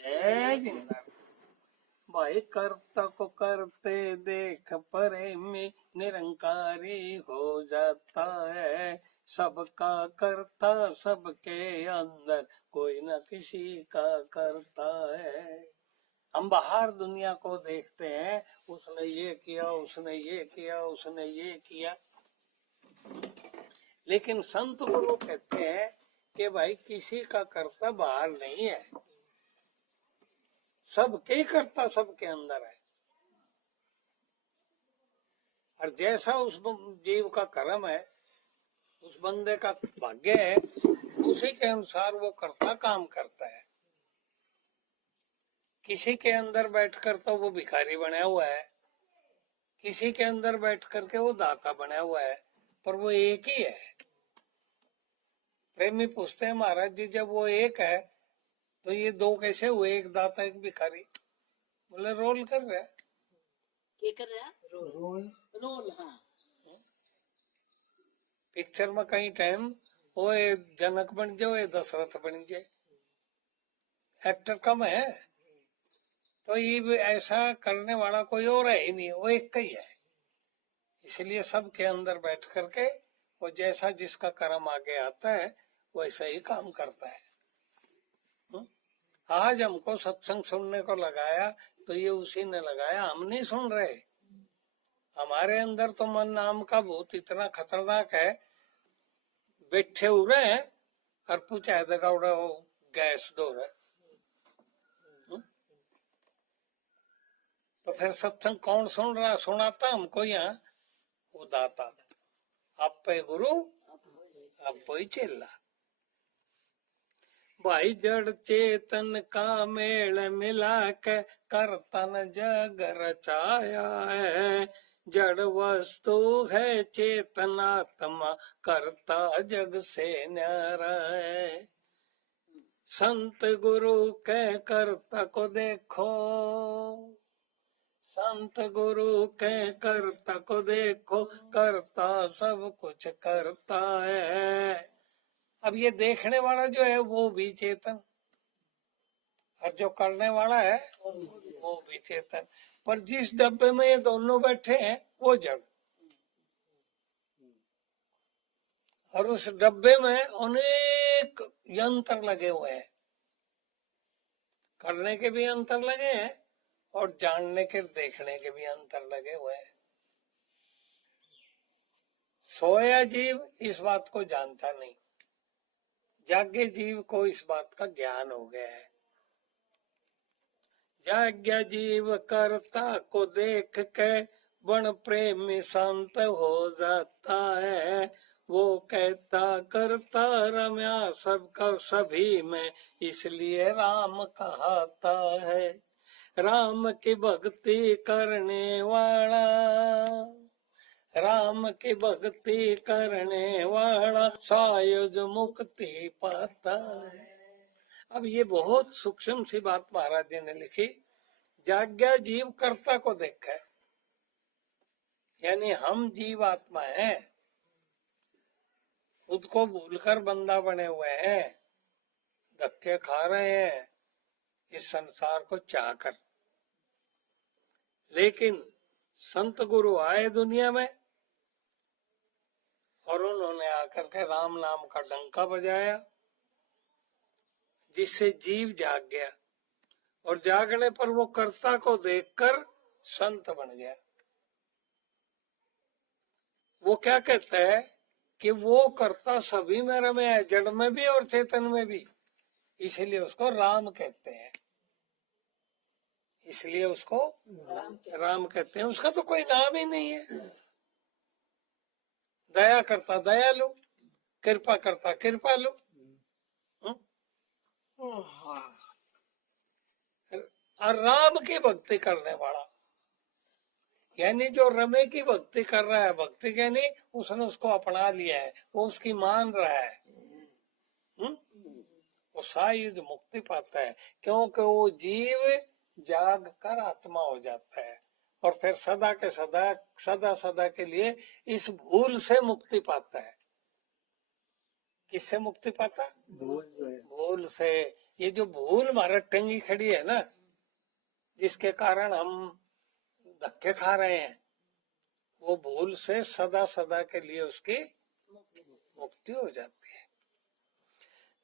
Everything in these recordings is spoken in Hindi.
जय जिंदार। भाई कर्ता को करते देख परे में निरंकारी हो जाता है। सबका करता सबके अंदर कोई न किसी का करता है। हम बाहर दुनिया को देखते हैं, उसने ये किया, उसने ये किया, उसने ये किया, लेकिन संत गुरु कहते हैं कि भाई किसी का कर्ता बाहर नहीं है, सबके कर्ता सबके अंदर है। और जैसा उस जीव का कर्म है, उस बंदे का भाग्य है, उसी के अनुसार वो कर्ता काम करता है। किसी के अंदर बैठकर तो वो भिखारी बना हुआ है, किसी के अंदर बैठ करके वो दाता बना हुआ है, पर वो एक ही है। प्रेमी पूछते हैं, महाराज जी जब वो एक है तो ये दो कैसे हुए, एक दाता एक भिखारी? बोले रोल कर रहा है। क्या कर रहा है? Role role. हाँ, पिक्चर में कई टाइम वो जनक बन जाए, दशरथ बन जाए, एक्टर कम है, तो ये ऐसा करने वाला कोई और है ही नहीं, वो एक ही है। इसलिए सबके अंदर बैठ करके वो जैसा जिसका कर्म आगे आता है वैसा ही काम करता है। आज हमको सत्संग सुनने को लगाया तो ये उसी ने लगाया, हम नहीं सुन रहे। हमारे अंदर तो मन नाम का भूत इतना खतरनाक है, बैठे हुए हैं और पूछा देगा उड़ा वो गैस दो रहे। तो फिर सत्संग कौन सुन रहा, सुनाता हमको यहाँ? वो दाता। आप पे गुरु, आप वही चेला। भाई जड़ चेतन का मेल मिला के करतन जग रचाया है। जड़ वस्तु है चेतनात्मा, करता जग से न्यारा है। संत गुरु के करता को देखो, संत गुरु के करता को देखो, करता सब कुछ करता है। अब ये देखने वाला जो है वो भी चेतन, और जो करने वाला है वो भी चेतन। पर जिस डब्बे में ये दोनों बैठे हैं वो जड़, और उस डब्बे में अनेक यंत्र लगे हुए हैं। करने के भी अंतर लगे हैं और जानने के, देखने के भी अंतर लगे हुए हैं। सोया जीव इस बात को जानता नहीं, जागे जीव को इस बात का ज्ञान हो गया है। जाग्ञा जीव करता को देख के बन प्रेमी शांत हो जाता है। वो कहता करता रम्या सबका सभी में, इसलिए राम कहता है। राम की भक्ति करने वाला, राम की भक्ति करने वाला सायुज मुक्ति पाता है। अब ये बहुत सूक्ष्म सी बात महाराज जी ने लिखी। जाग्ञा जीव कर्ता को देखा है, यानी हम जीव आत्मा हैं, खुद को भूलकर बंदा बने हुए हैं, धक्के खा रहे हैं इस संसार को चाहकर। लेकिन संत गुरु आए दुनिया में और उन्होंने आकर के राम नाम का डंका बजाया, जिससे जीव जाग गया, और जागने पर वो कर्ता को देखकर संत बन गया। वो क्या कहता है कि वो कर्ता सभी में रमे है, जड़ में भी और चेतन में भी, इसलिए उसको राम कहते हैं, इसलिए उसको राम कहते हैं। उसका तो कोई नाम ही नहीं है। दया करता दयालु, कृपा करता कृपालु, और राम की भक्ति करने वाला, यानी जो रमे की भक्ति कर रहा है, भक्ति यानी उसने उसको अपना लिया है, वो उसकी मान रहा है, वो शायद मुक्ति पाता है, क्योंकि वो जीव जाग कर आत्मा हो जाता है और फिर सदा के सदा, सदा सदा के लिए इस भूल से मुक्ति पाता है। किससे मुक्ति पाता? भूल से, ये जो भूल भारत टंगी खड़ी है ना, जिसके कारण हम धक्के खा रहे हैं, वो भूल से सदा सदा के लिए उसकी मुक्ति हो जाती है।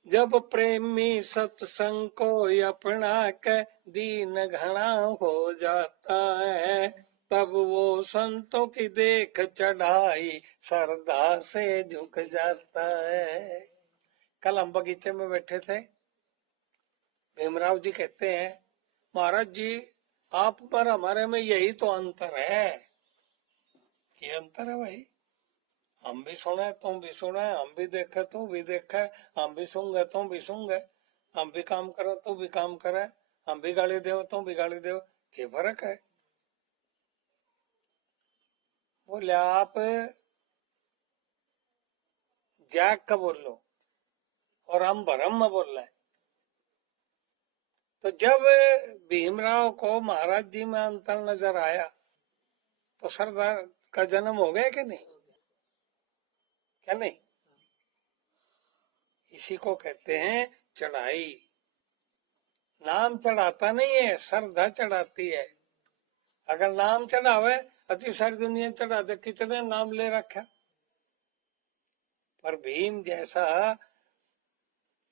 जब प्रेमी सत्संग को अपना के दीन घना हो जाता है, तब वो संतों की देख चढ़ाई श्रद्धा से झुक जाता है। कल हम बगीचे में बैठे थे, भीमराव जी कहते हैं, महाराज जी आप पर हमारे में यही तो अंतर है। ये अंतर है भाई, हम भी सुने तुम भी सुने, हम भी देखे तुम भी देखे, हम भी सुन गए तुम भी सुन गए, हम भी काम करो तू भी काम करे, हम भी गाली दो तुम भी गाली दो, क्या फर्क है? बोले आप जाग का बोल लो और हम भरम में बोल रहे। तो जब भीमराव को महाराज जी में अंतर नजर आया तो सरदार का जन्म हो गया कि नहीं? क्या नहीं? इसी को कहते हैं चढ़ाई। नाम चढ़ाता नहीं है, श्रद्धा चढ़ाती है। अगर नाम चढ़ावे, अति सारी दुनिया चढ़ा दे, कितने नाम ले रखा, पर भीम जैसा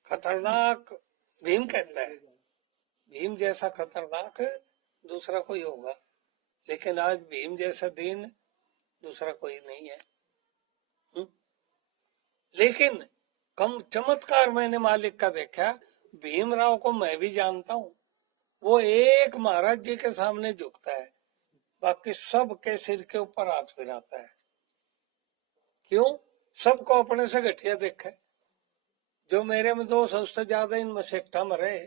खतरनाक, भीम कहता है भीम जैसा खतरनाक दूसरा कोई होगा, लेकिन आज भीम जैसा दीन दूसरा कोई नहीं है। लेकिन कम चमत्कार मैंने मालिक का देखा, भीमराव को मैं भी जानता हूं, वो एक महाराज जी के सामने झुकता है, बाकी सब के सिर के ऊपर हाथ फिराता है। क्यों? सबको अपने से घटिया देखे। जो मेरे में दोष है उससे ज्यादा इनमें सेठा मरे।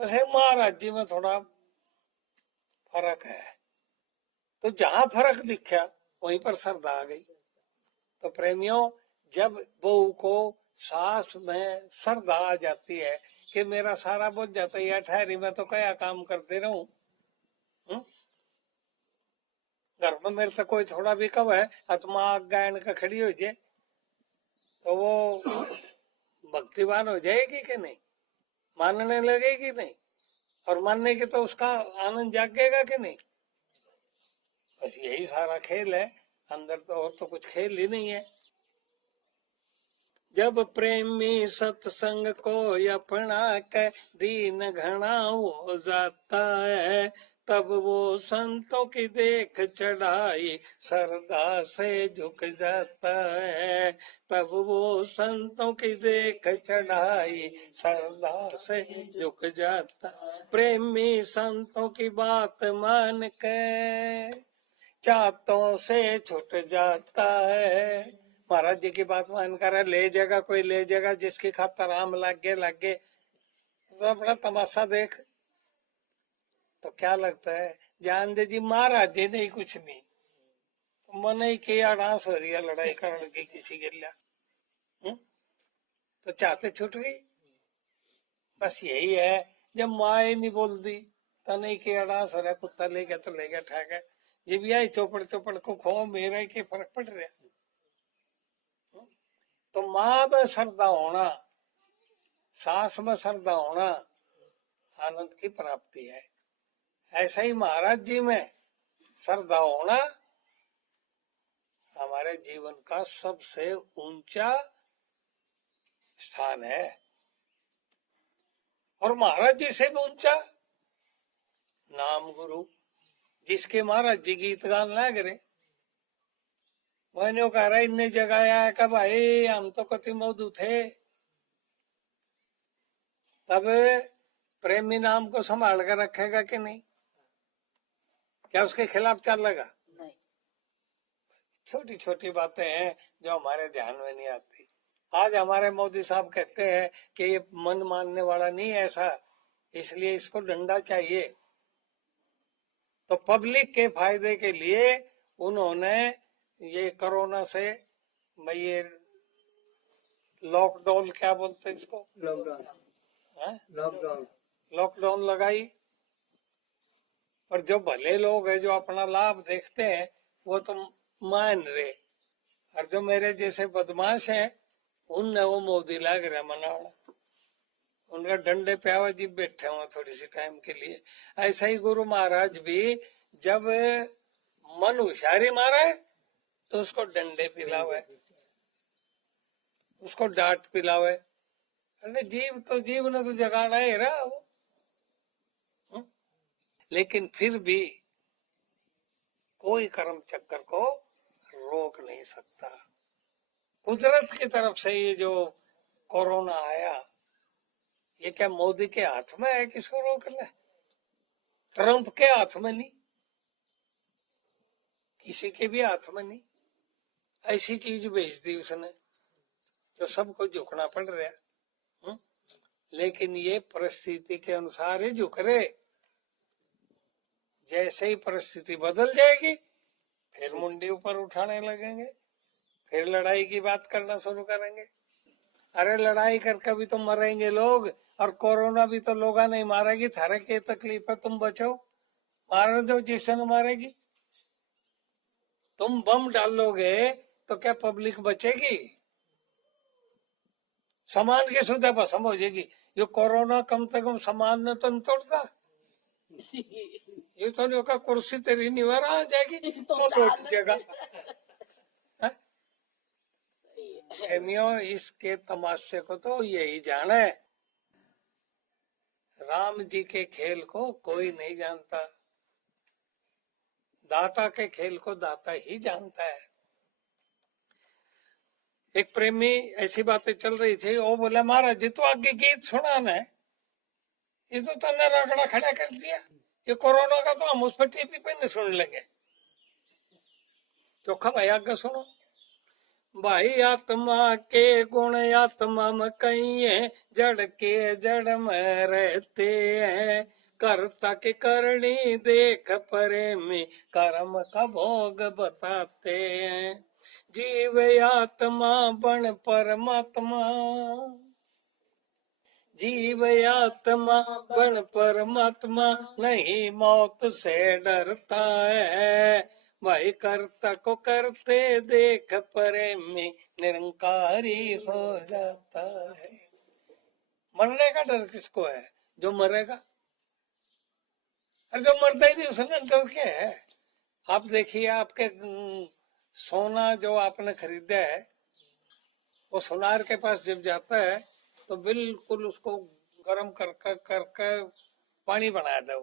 बस महाराज जी में थोड़ा फर्क है, तो जहां फर्क दिखा वहीं पर श्रद्धा आ गई। तो प्रेमियों, जब बहू को सास में श्रद्धा आ जाती है कि मेरा सारा बुझ जाता है, ठहरी मैं तो क्या काम करते रहूं, घर में मेरे से कोई थोड़ा भी कब है आत्मा गायन का खड़ी हो जाए, तो वो भक्तिवान हो जाएगी कि नहीं? मानने लगेगी नहीं? और मानने की तो उसका आनंद जागेगा कि नहीं? बस यही सारा खेल है, अंदर तो और तो कुछ खेल ही नहीं है। जब प्रेमी सत्संग को अपना के दीन घना हो जाता है, तब वो संतों की देख चढ़ाई श्रद्धा से झुक जाता है। तब वो संतों की देख चढ़ाई श्रद्धा से झुक जाता, प्रेमी संतों की बात मान के चाहतों से छूट जाता है। महाराज जी की बात मान कर ले जाएगा कोई, ले जाएगा जिसकी खातर आम लागे लागे, तो अपना तमाशा देख। तो क्या लगता है, जान दे जी महाराज जी नहीं कुछ नहीं, मन ही के डांस हो रही है लड़ाई करने की किसी के लिए, तो चाहते छूट गई। बस यही है, जब माँ ही नहीं बोल दी तो नहीं के डांस हो रहा, कुत्ता ले गया तो ले गया ठाक है, ये भी आई चौपड़ चौपड़ को खो, मेरा के फर्क पड़ रहा। तो माँ में श्रद्धा होना, सास में श्रद्धा होना आनंद की प्राप्ति है। ऐसा ही महाराज जी में श्रद्धा होना हमारे जीवन का सबसे ऊंचा स्थान है। और महाराज जी से भी ऊंचा नाम गुरु, जिसके महाराज जी गीत गान लग रहे, मैंने कहा इन्ने जगाया है कि भाई हम तो कति मौजू थे, तब प्रेमी नाम को संभाल कर रखेगा कि नहीं? क्या उसके खिलाफ चलेगा? नहीं। छोटी छोटी बातें हैं जो हमारे ध्यान में नहीं आती। आज हमारे मोदी साहब कहते हैं कि ये मन मानने वाला नहीं है ऐसा, इसलिए इसको डंडा चाहिए। तो पब्लिक के फायदे के लिए उन्होंने ये कोरोना से, मैं ये लॉकडाउन क्या बोलते हैं इसको, लॉकडाउन लगाई। पर जो भले लोग हैं जो अपना लाभ देखते हैं वो तो मान रहे, और जो मेरे जैसे बदमाश हैं उनने वो मोदी लाग रहा मनाना, उनका डंडे पे आवा जी बैठे हुए थोड़ी सी टाइम के लिए। ऐसा ही गुरु महाराज भी जब मन होशियारी मारे तो उसको डंडे पिलावे, उसको डांट पिलावे। अरे जीव तो जीव ने तो जगाना ही रहा वो। हुँ? लेकिन फिर भी कोई कर्म चक्कर को रोक नहीं सकता। कुदरत की तरफ से ये जो कोरोना आया, ये क्या मोदी के हाथ में है किसको रोक ले? ट्रंप के हाथ में नहीं, किसी के भी हाथ में नहीं। ऐसी चीज भेज दी उसने तो सबको झुकना पड़ रहा। हुँ? लेकिन ये परिस्थिति के अनुसार ही झुक रहे। जैसे ही परिस्थिति बदल जाएगी फिर मुंडी ऊपर उठाने लगेंगे, फिर लड़ाई की बात करना शुरू करेंगे। अरे लड़ाई करके भी तो मरेंगे लोग, और कोरोना भी तो लोग नहीं मारेगी। थारे की तकलीफ है, तुम बचो, मारने दो जिससे न मारेगी। तुम बम डालोगे तो क्या पब्लिक बचेगी? सामान की सुधा भस्म हो जाएगी। ये कोरोना कम से कम सामान ने तो नहीं तोड़ता। ये तो नहीं होगा कुर्सी तेरी निवारा आ जाएगी तो लौट जाएगा। एमियो इसके तमाशे को तो यही जाना है। राम जी के खेल को कोई नहीं जानता, दाता के खेल को दाता ही जानता है। एक प्रेमी ऐसी बातें चल रही थी, वो बोला महाराज जी तो आगे गीत सुना ना, ये तो तन्ने रगड़ा खड़ा कर दिया। ये कोरोना का तो हम उस पर टीवी पे नहीं सुन लेंगे। चोखा भाई आगे सुनो। भाई आत्मा के गुण आत्मा में कहीं है, जड़ के जड़ में रहते हैं। कर्ता के करनी देख प्रेमी, कर्म का भोग बताते हैं। जीव आत्मा बन परमात्मा, जीव आत्मा बन परमात्मा, नहीं मौत से डरता है। भाई कर्ता को करते देख प्रेमी, निरंकारी हो जाता है। मरने का डर किसको है? जो मरेगा। अरे जो मरता ही नहीं उसने डर क्या है? आप देखिए, आपके सोना जो आपने खरीदा है, वो सोनार के पास जब जाता है तो बिल्कुल उसको गर्म करके पानी बना दो,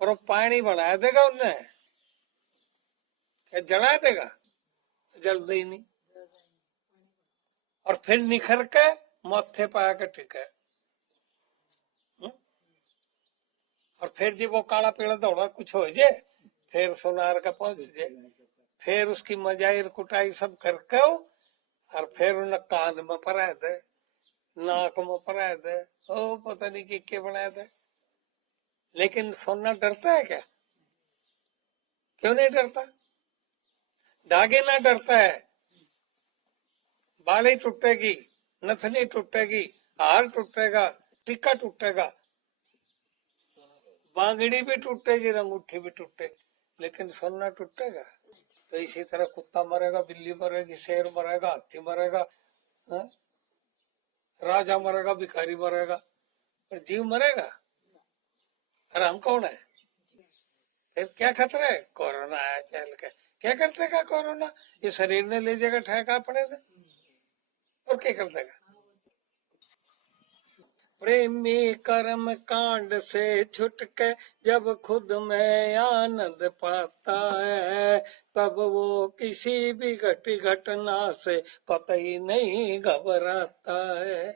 और वो पानी बना देगा उन्हें, क्या जला देगा? जल्दी ही नहीं। और फिर निखर के माथे पे आकर टिके। और फिर जब वो काला पीला दौड़ा कुछ हो जाए, फिर सोनार का पहुंच जाए, फिर उसकी मजाइर कुटाई सब करके, और फिर उन्हें कान में परा दे, नाक में परा दे, ओ पता नहीं क्या बना दे। लेकिन सोना डरता है क्या? क्यों नहीं डरता? धागे ना डरता है। बाली टूटेगी, नथनी टूटेगी, हार टूटेगा, टिक्का टूटेगा, बांगड़ी भी टूटेगी, अंगूठी भी टूटेगी, लेकिन सोना टूटेगा? तो इसी तरह कुत्ता मरेगा, बिल्ली मरेगी, शेर मरेगा, हाथी मरेगा, हा? राजा मरेगा, भिखारी मरेगा, पर जीव मरेगा। और हम कौन है? फिर क्या खतरा है? कोरोना आया चल के क्या कर देगा कोरोना? ये शरीर ने ले जाएगा ठेका अपने ने, और क्या कर देगा? प्रेमी कर्म कांड से छुट के जब खुद में आनंद पाता है, तब वो किसी भी घटना से कतई नहीं घबराता है।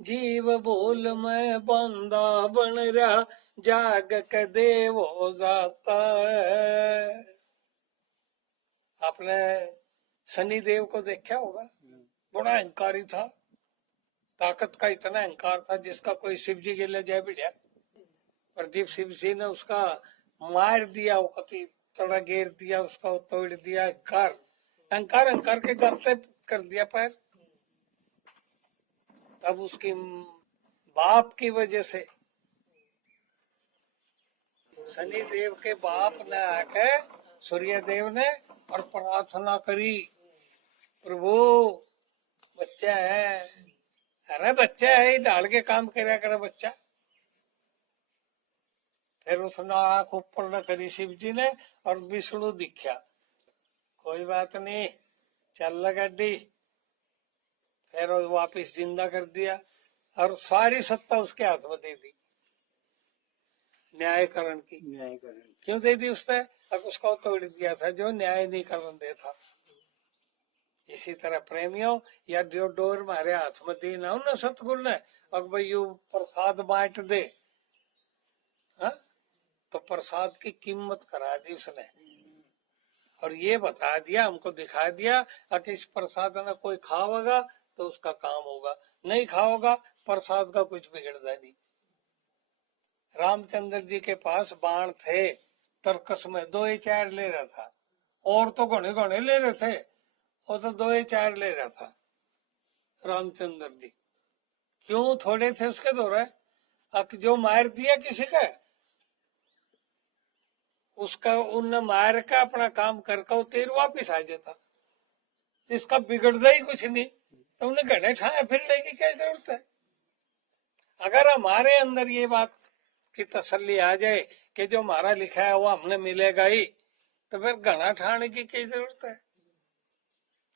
जीव बोल में बंदा बन रहा, जाग के देव हो जाता है। आपने शनि देव को देखा होगा, बड़ा अहंकारी था, ताकत का इतना अहंकार था जिसका कोई शिव जी के लिए जय बिड़िया। और जब शिव जी ने उसका मार दिया, वो कति थोड़ा घेर दिया, उसका तोड़ दिया, अहंकार अहंकार अहंकार के गर्ते कर दिया पैर। तब उसकी बाप की वजह से, शनि देव के बाप ने आके सूर्य देव ने और प्रार्थना करी, प्रभु बच्चा है, अरे बच्चा है, डाल के काम करा करे बच्चा। फिर उसने आंख ऊपर न करी शिव जी ने, और विष्णु दिखा, कोई बात नहीं, चल गड्डी। फिर वो वापिस जिंदा कर दिया, और सारी सत्ता उसके हाथ में दे दी, न्यायकरण की। क्यों दे दी उसने? अब उसको तोड़ दिया था जो न्याय नहीं करने देता। इसी तरह प्रेमियों, या जो डोर मारे हाथ में दी ना उन सतगुरु ने, अब भाई यू प्रसाद बांट दे, हा? तो प्रसाद की कीमत करा दी उसने, और ये बता दिया, हमको दिखा दिया कि इस प्रसाद में कोई खाओगा तो उसका काम होगा, नहीं खाओगा प्रसाद का कुछ बिगड़ता नहीं। रामचंद्र जी के पास बाण थे, तर्कस में 2 ही 4 ले रहा था, और तो घने घने ले रहे थे, वो तो 2 ही 4 ले रहा था रामचंद्र जी। क्यों थोड़े थे उसके दौरे? अब जो मार दिया किसी का, उसका उनने मार का अपना काम करके तेर वापिस आ जाता, इसका बिगड़ता ही कुछ नहीं, तो उन्हें घने ठाए फिरने की क्या जरूरत है? अगर हमारे अंदर ये बात की तसल्ली आ जाए कि जो हमारा लिखा है वो हमने मिलेगा ही, तो फिर घना ठाने की क्या जरूरत है?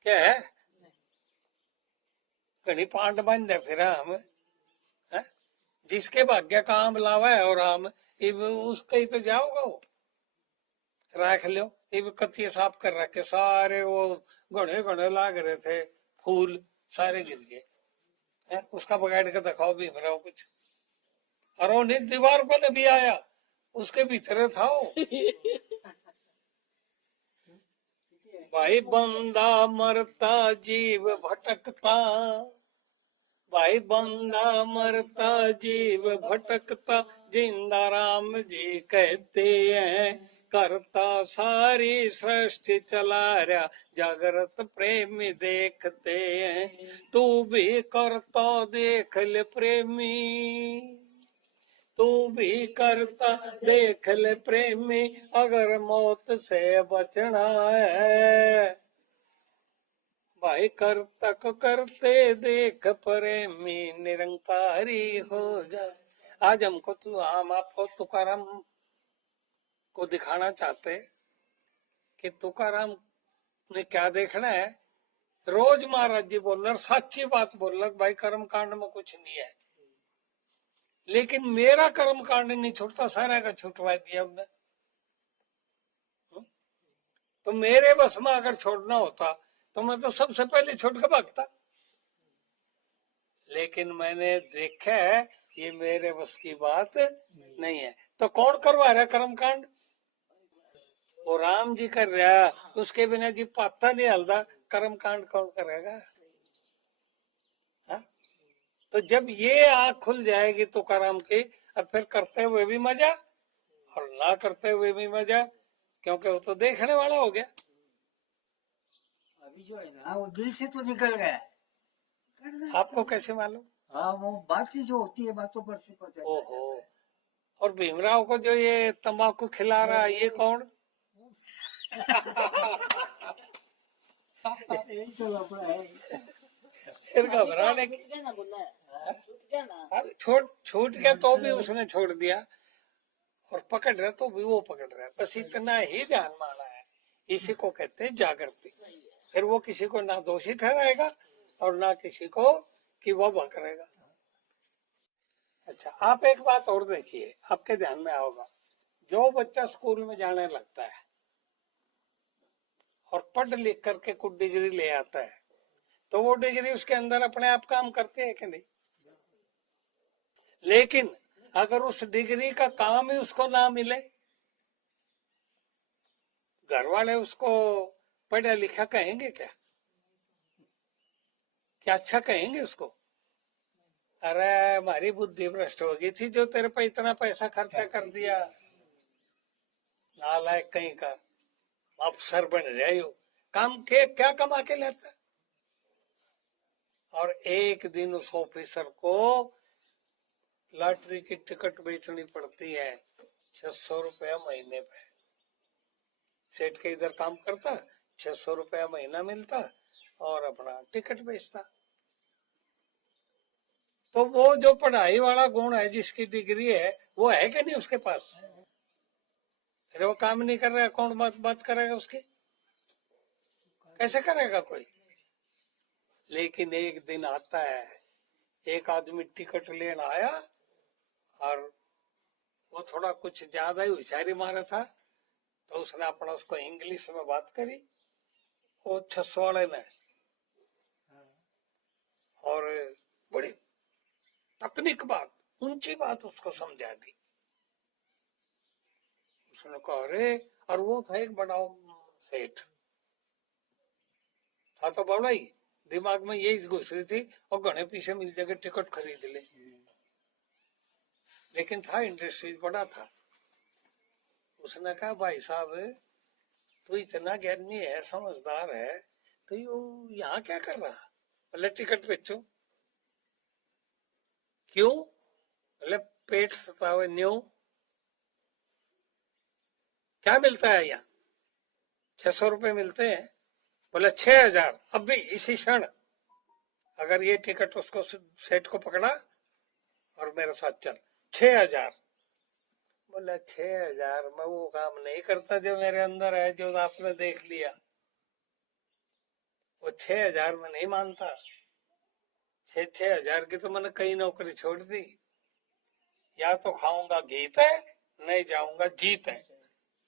क्या है? घनी पांड बन जाए फिर हम है? जिसके भाग्य का आम लावा है और आम, उसका ही तो जाओगा वो। रख लो, ये भी कत्ती साफ कर रखे सारे, वो घने घने लाग रहे थे फूल, सारे गिर गए। उसका बगाड़ के दिखाओ भी भराओ कुछ। और वो निज दीवार पर भी आया, उसके भीतर था वो। भाई बंदा मरता जीव भटकता, भाई बंदा मरता जीव भटकता, जिंदा राम जी कहते हैं, करता सारी सृष्टि चला रहा, जागृत प्रेमी देखते हैं। तू भी करता देख ले प्रेमी, तू भी करता देख ले प्रेमी, अगर मौत से बचना है। भाई कर तक करते देख प्रेमी, निरंकारी हो जा। आज हमको तो, हम आपको तुकाराम को दिखाना चाहते कि तुकाराम ने क्या देखना है। रोज महाराज जी बोल रहे, सच्ची बात बोल रहे, भाई कर्म कांड में कुछ नहीं है, लेकिन मेरा कर्म कांड नहीं छूटता, सारा का छुटवा दिया उन्होंने। तो मेरे बस में अगर छोड़ना होता तो मैं तो सबसे पहले छोड़ के भागता, लेकिन मैंने देखा है ये मेरे बस की बात नहीं है। तो कौन करवा रहा कर्म कांड? वो राम जी कर रहा, उसके बिना जी पता नहीं हलता, कर्म कांड कौन करेगा? हा? तो जब ये आंख खुल जाएगी तो कर्म की, और फिर करते हुए भी मजा और ना करते हुए भी मजा, क्योंकि वो तो देखने वाला हो गया। अभी जो है ना वो दिल से तो निकल गया। आपको कैसे मालूम? हाँ, वो बातें जो होती है बातों पर से पता ओहो, और भीमराव को जो ये तंबाकू खिला रहा है, ये कौन? यही तो लफड़ा है। फिर घबराने की, छूट गया ना, बोला है छूट गया ना। छूट गया तो भी उसने छोड़ दिया, और पकड़ रहा तो भी वो पकड़ रहा है, बस इतना ही ध्यान माना है। इसी को कहते हैं जागृति। फिर वो किसी को ना दोषी ठहराएगा और ना किसी को कि वो करेगा। अच्छा, आप एक बात और देखिए, आपके ध्यान में आओगा, जो बच्चा स्कूल में जाने लगता है और पढ़ लिख करके कुछ डिग्री ले आता है, तो वो डिग्री उसके अंदर अपने आप काम करती है कि नहीं? लेकिन अगर उस डिग्री का काम ही उसको ना मिले, घर वाले उसको पढ़ा लिखा कहेंगे क्या? क्या अच्छा कहेंगे उसको? अरे हमारी बुद्धि भ्रष्ट हो गई थी जो तेरे पे इतना पैसा खर्चा कर दिया, नालायक कहीं का, अफसर बन रहे हो, काम के क्या कमा के लेता? और एक दिन उस ऑफिसर को लॉटरी की टिकट बेचनी पड़ती है 600 रुपया महीने पे। सेठ के इधर काम करता, 600 रुपया महीना मिलता और अपना टिकट बेचता। तो वो जो पढ़ाई वाला गुण है, जिसकी डिग्री है, वो है कि नहीं उसके पास? फिर वो काम नहीं कर रहा, कौन बात करेगा उसकी? कैसे करेगा कोई? लेकिन एक दिन आता है, एक आदमी टिकट लेने आया और वो थोड़ा कुछ ज्यादा ही होशियारी मारा था, तो उसने अपना उसको इंग्लिश में बात करी, वो 600 वाले ने, और बड़ी तकनीक बात, ऊंची बात उसको समझा दी। उसने कहा अरे, और वो था एक बड़ा सेठ था, तो बड़ा ही दिमाग में यही घुस रही थी, और घने पीछे मिल जाएगा टिकट खरीद ले, लेकिन था इंडस्ट्रीज बड़ा था। उसने कहा भाई साहब, तू इतना ज्ञानी है, समझदार है, तो यू यहाँ क्या कर रहा? बोले टिकट बेचो। क्यों? बोले पेट सतावे न्यू। क्या मिलता है यहाँ? 600 रुपए मिलते हैं। बोले 6000, अभी इसी क्षण अगर ये टिकट उसको सेठ को पकड़ा और मेरे साथ चल। 6000। बोला 6000 मैं वो काम नहीं करता जो मेरे अंदर है, जो आपने देख लिया। वो 6000 में नहीं मानता। 6-6 हजार की तो मैंने कई नौकरी छोड़ दी। या तो खाऊंगा गीत है, नहीं जाऊंगा जीत है,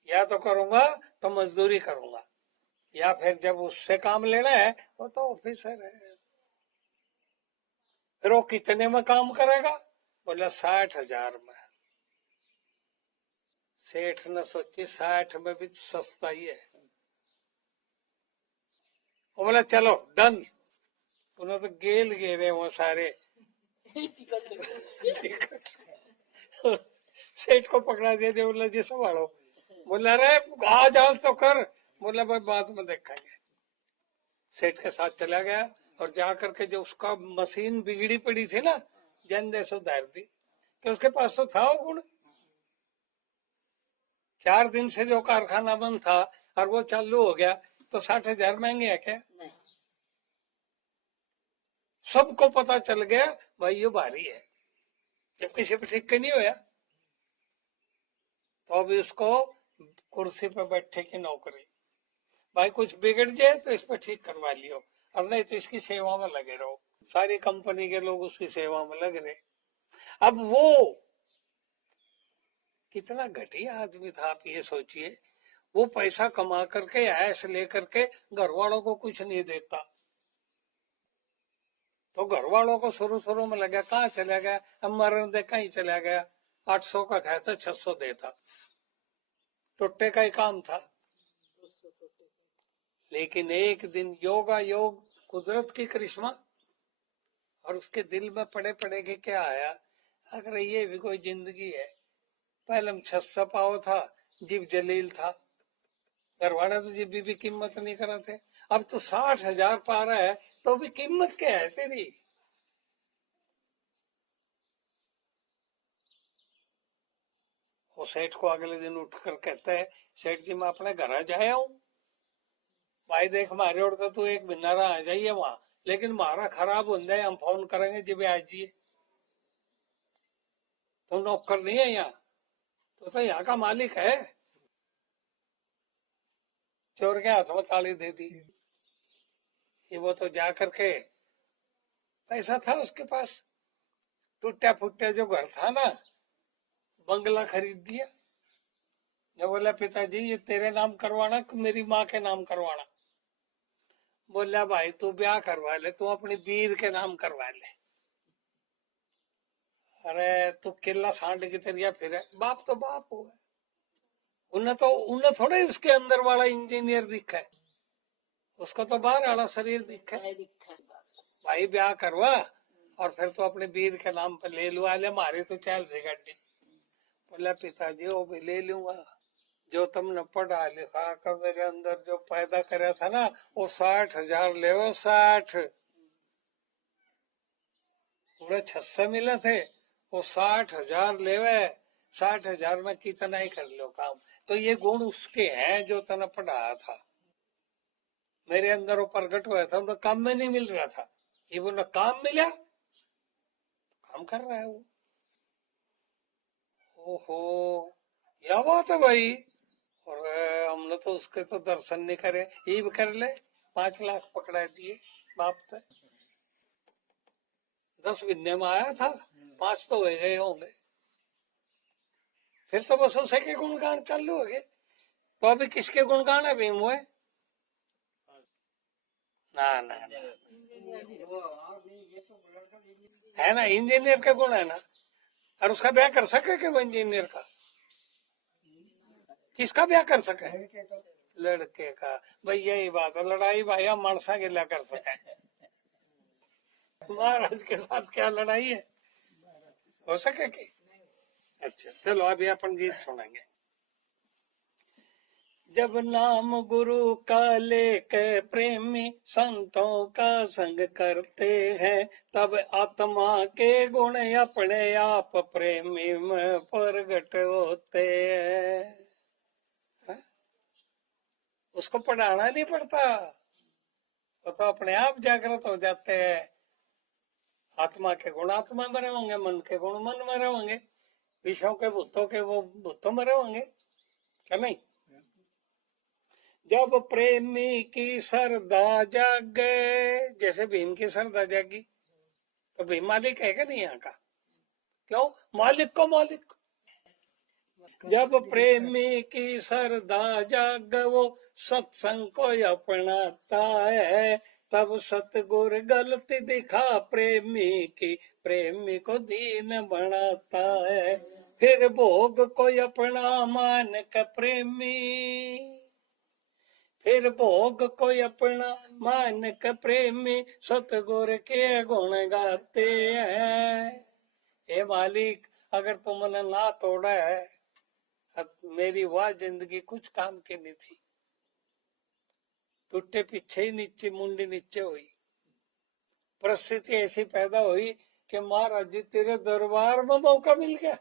या तो करूंगा तो मजदूरी करूंगा, या फिर जब उससे काम लेना है वो तो ऑफिसर है। फिर वो कितने में काम करेगा? बोला 60,000 में। सेठ ने सोची 60 में भी सस्ता ही है। वो बोला चलो डन। उन्होंने तो गेल घेरे वो सारे टिकट। सेठ को पकड़ा दिया, जो बोला जी संभालो। बोला अरे आज आज तो कर। बोला भाई बाद में देखेंगे। सेठ के साथ चला गया, और जाकर के जो उसका मशीन बिगड़ी पड़ी थी ना, जन दे सुधार दी, कि उसके पास तो था वो गुण। 4 दिन से जो कारखाना बंद था और वो चालू हो गया, तो 60,000 महंगे है क्या? सबको पता चल गया भाई ये भारी है, जब किसी पे ठीक नहीं होया। तो अभी उसको कुर्सी पे बैठे की नौकरी, भाई कुछ बिगड़ जाए तो इस पर ठीक करवा लियो, और नहीं तो इसकी सेवा में लगे रहो। सारी कंपनी के लोग उसकी सेवा में लग रहे। अब वो कितना घटिया आदमी था, आप ये सोचिए। वो पैसा कमा करके, ऐश लेकर के घर वालों को कुछ नहीं देता, तो घर वालों को शुरू शुरू में लगा कहाँ चला गया, अब मरण दे कहीं चला गया। 800 का था, 600 देता, टुट्टे का ही काम था। लेकिन एक दिन योगा योग, कुदरत की करिश्मा, और उसके दिल में पड़े पड़े के क्या आया, अगर ये भी कोई जिंदगी है। पहले हम 600 पाओ था, जीव जलील था, घरवाड़ा तो जीव भी कीमत नहीं करा थे। अब तो 60,000 पा रहा है, तो भी कीमत क्या है तेरी? वो सेठ को अगले दिन उठकर कहता है, सेठ जी मैं अपने घर आ जाया हूं। भाई देख मारे और तो तू एक बिनारा आ जाइए वहां, लेकिन मारा खराब हो जाए हम फोन करेंगे जब आ जाइए। तो नौकर नहीं है यहाँ, तो यहाँ का मालिक है। चोर के हाथ में ताली दे दी। ये वो तो जा करके, पैसा था उसके पास, टूटा फूटा जो घर था ना, बंगला खरीद दिया। जो बोला पिताजी ये तेरे नाम करवाना कि मेरी माँ के नाम करवाना? बोला भाई तू ब्याह करवा ले, तू अपनी बीर के नाम करवा ले। अरे तू किला सांड की तरिया फिर, बाप तो बाप हो। उन्हें थोड़ा ही उसके अंदर वाला इंजीनियर दिखा है, उसको तो बाहर वाला शरीर दिखा है। भाई ब्याह करवा, और फिर तो अपने बीर के नाम पे ले लुआ ले, मारे तो चल से गाड़ी। बोला पिताजी वो भी ले लूंगा, जो तुमने पढ़ा लिखा कर मेरे अंदर जो पैदा करा था ना, वो 60,000 ले, वो 60 पूरे 600 मिले थे, वो 60,000 लेवे। 60,000 में कितना ही कर लो काम। तो ये गुण उसके हैं जो तने पढ़ाया था, मेरे अंदर वो प्रकट हुआ था, उन्हें काम में नहीं मिल रहा था। ये बोला काम मिला, काम कर रहा है वो। ओहो, क्या बात है भाई। और हमने तो उसके तो दर्शन नहीं करे, ये भी कर ले। 5 लाख पकड़ा दिए बाप थे। 10 महीने में आया था, 5 तो हो गए होंगे। फिर तो बस उसे के गुणगान चालू हो गए। तो अभी किसके गुणगान है भीम हुए? ना ना ना, है ना, इंजीनियर का गुण है ना। और उसका ब्याह कर सके कि वो इंजीनियर का? किसका ब्याह कर सके? लड़के का। भाई यही बात है, लड़ाई भाई हम मानसा के लिए कर सके। महाराज के साथ क्या लड़ाई है, हो सके कि? अच्छा चलो अभी अपन गीत सुनेंगे। जब नाम गुरु का लेके प्रेमी संतों का संग करते हैं, तब आत्मा के गुण अपने आप प्रेमी में प्रगट होते हैं। उसको पढ़ाना नहीं पड़ता, वो तो अपने आप जागृत हो जाते हैं। आत्मा के गुण आत्मा में रहेंगे, मन के गुण मन में रहेंगे, विषयों के भूतों के वो भूतों में रहेंगे, क्या नहीं? जब प्रेमी की श्रद्धा जागे, जैसे भीम की श्रद्धा जागी, तो भीम मालिक है क्या नहीं यहाँ का? क्यों? मालिक को मालिक। जब प्रेमी की श्रद्धा जाग वो सत्संग को अपनाता है, तब सतगुरु गलती दिखा प्रेमी की, प्रेमी को दीन बनाता है। फिर भोग को अपना मान का प्रेमी, फिर भोग को अपना मान का प्रेमी, सतगुरु के गुण गाते हैं। हे मालिक, अगर तुमने ना तोड़ा है, मेरी वह जिंदगी कुछ काम की नहीं थी। टूटे पीछे ही नीचे मुंडी नीचे हुई। परिस्थिति ऐसी पैदा हुई कि महाराज जी तेरे दरबार में मौका मिल गया,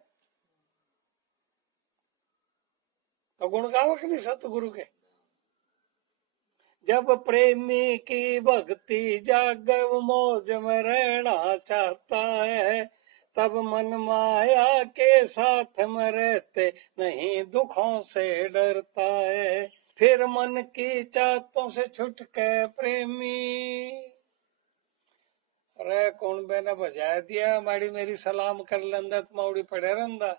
तो गुण गाओ कि नहीं सतगुरु के। जब प्रेमी की भक्ति जाग वो मौज में रहना चाहता है, तब मन माया के साथ में रहते नहीं दुखों से डरता है। फिर मन की चाहतों से छुट के प्रेमी, अरे कौन बेना बजा दिया माड़ी मेरी सलाम कर लंदा तो मौड़ी पड़े रंदा।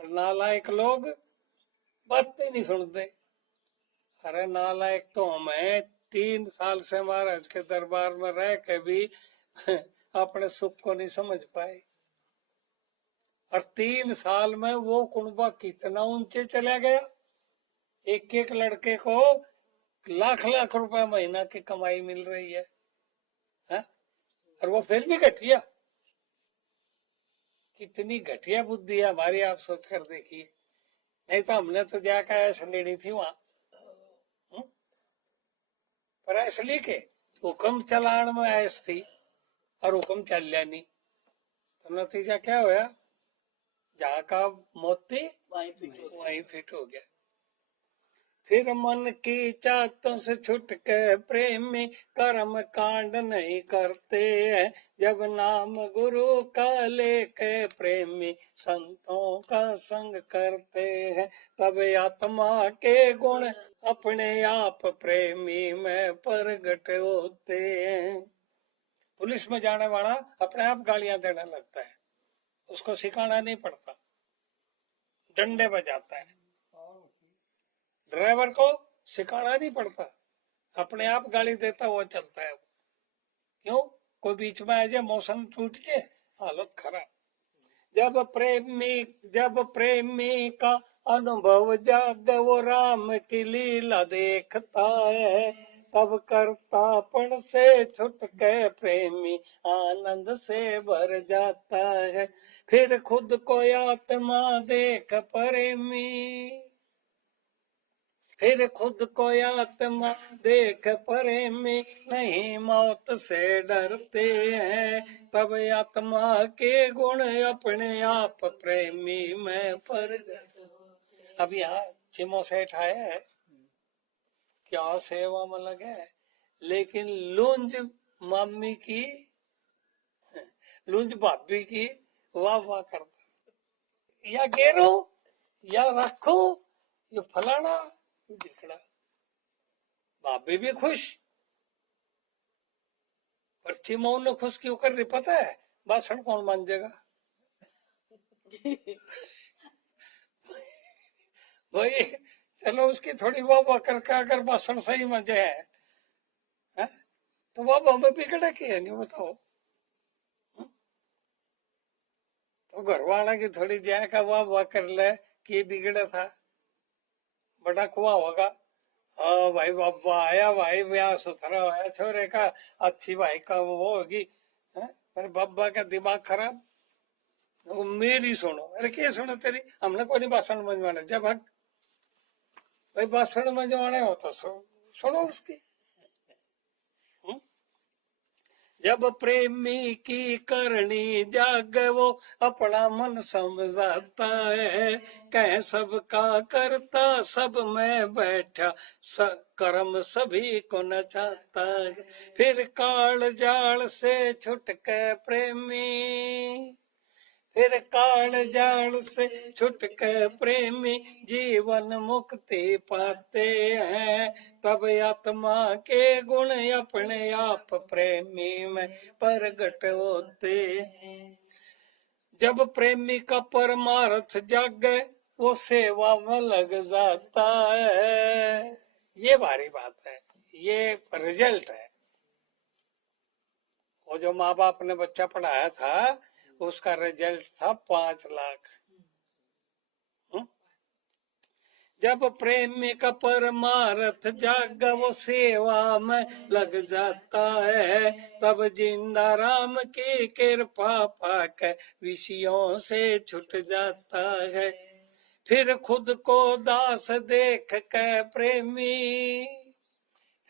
पर नालायक लोग बातें नहीं सुनते। अरे नालायक तो हमें 3 साल से महाराज के दरबार में रह के भी अपने सुख को नहीं समझ पाए। और 3 साल में वो कुनबा कितना ऊंचे चला गया। एक एक लड़के को लाख लाख रुपए महीना की कमाई मिल रही है, हा? और वो फिर भी घटिया। कितनी घटिया बुद्धि है हमारी, आप सोच कर देखिए। नहीं तो हमने तो जाकर ऐसा लेनी थी वहां, पर इसलिए के हुक्म चलान में ऐस थी और हुक्म चल लिया नहीं, तो नतीजा क्या होया? जहाँ का मोती वहीं फिट हो गया। फिर मन की चाहतों से छुट के प्रेमी कर्म कांड नहीं करते हैं। जब नाम गुरु का लेके प्रेमी संतों का संग करते हैं, तब आत्मा के गुण अपने आप प्रेमी में प्रगट होते हैं। पुलिस में जाने वाला अपने आप गालियां देने लगता है, उसको सिखाना नहीं पड़ता, डंडे बजाता है। ड्राइवर को सिखाना नहीं पड़ता, अपने आप गाड़ी देता हुआ चलता है। क्यों? कोई बीच में आ जाए, मौसम टूट जाए, हालत खराब। जब प्रेमी का अनुभव जाग वो राम की लीला देखता है, तब कर्तापन से छुट के प्रेमी आनंद से भर जाता है। फिर खुद को आत्मा देख प्रेमी, फिर खुद को आत्मा देख प्रेमी नहीं मौत से डरते हैं, तब आत्मा के गुण अपने आप प्रेमी में प्रगट। अब यहाँ चिमो सेठ आया है, क्या सेवा में लगे, लेकिन लूंज मम्मी की लूंज भाभी की वाह वाह करता, या गेरो या रखो, ये फलाना ये ढिकड़ा। भाभी भी खुश, पर्ची मऊ ने खुश क्यों कर रही पता है? भाषण कौन मान जाएगा भाई? चलो उसकी थोड़ी वाह वाह करके अगर भाषण सही मजे है तो वाह हमें बिगड़ा की है नहीं बताओ। तो घरवाला की थोड़ी जाए का वाह वाह कर ले कि ये बिगड़ा था, बड़ा कुआ होगा। हाँ भाई बाबा आया भाई, ब्याह सुथरा होया छोरे का, अच्छी भाई का वो होगी। मेरे बाबा का दिमाग खराब। वो मेरी सुनो, अरे क्या सुनो तेरी, हमने कोई नहीं भाषण मंजवाना, जब हक भाई भाषण मंजवाने हो तो सुनो उसकी। जब प्रेमी की करनी जागे वो अपना मन समझाता है, कह सबका करता सब में बैठा, कर्म सभी को नचाता है। फिर काल जाल से छुट के प्रेमी, फिर काल जाल से छुट के प्रेमी जीवन मुक्ति पाते हैं। तब आत्मा के गुण अपने आप प्रेमी में प्रगट होते हैं। जब प्रेमी का परमार्थ जागे वो सेवा में लग जाता है। ये भारी बात है, ये रिजल्ट है। वो जो माँ बाप ने बच्चा पढ़ाया था उसका रिजल्ट था 5 लाख। जब प्रेमी का परमार्थ जाग वो सेवा में लग जाता है, तब जिंदा राम की कृपा पाकर विषयों से छुट जाता है। फिर खुद को दास देख के प्रेमी,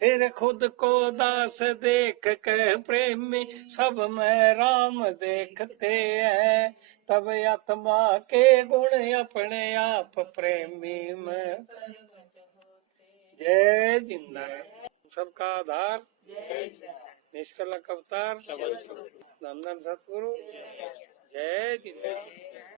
फिर खुद को दास देख के प्रेमी सब में राम देखते हैं। तब आत्मा के गुण अपने आप प्रेमी में। जय जिंदाराम। सबका आधार निष्कलंक अवतार नंदन सतगुरु। जय जिंदाराम।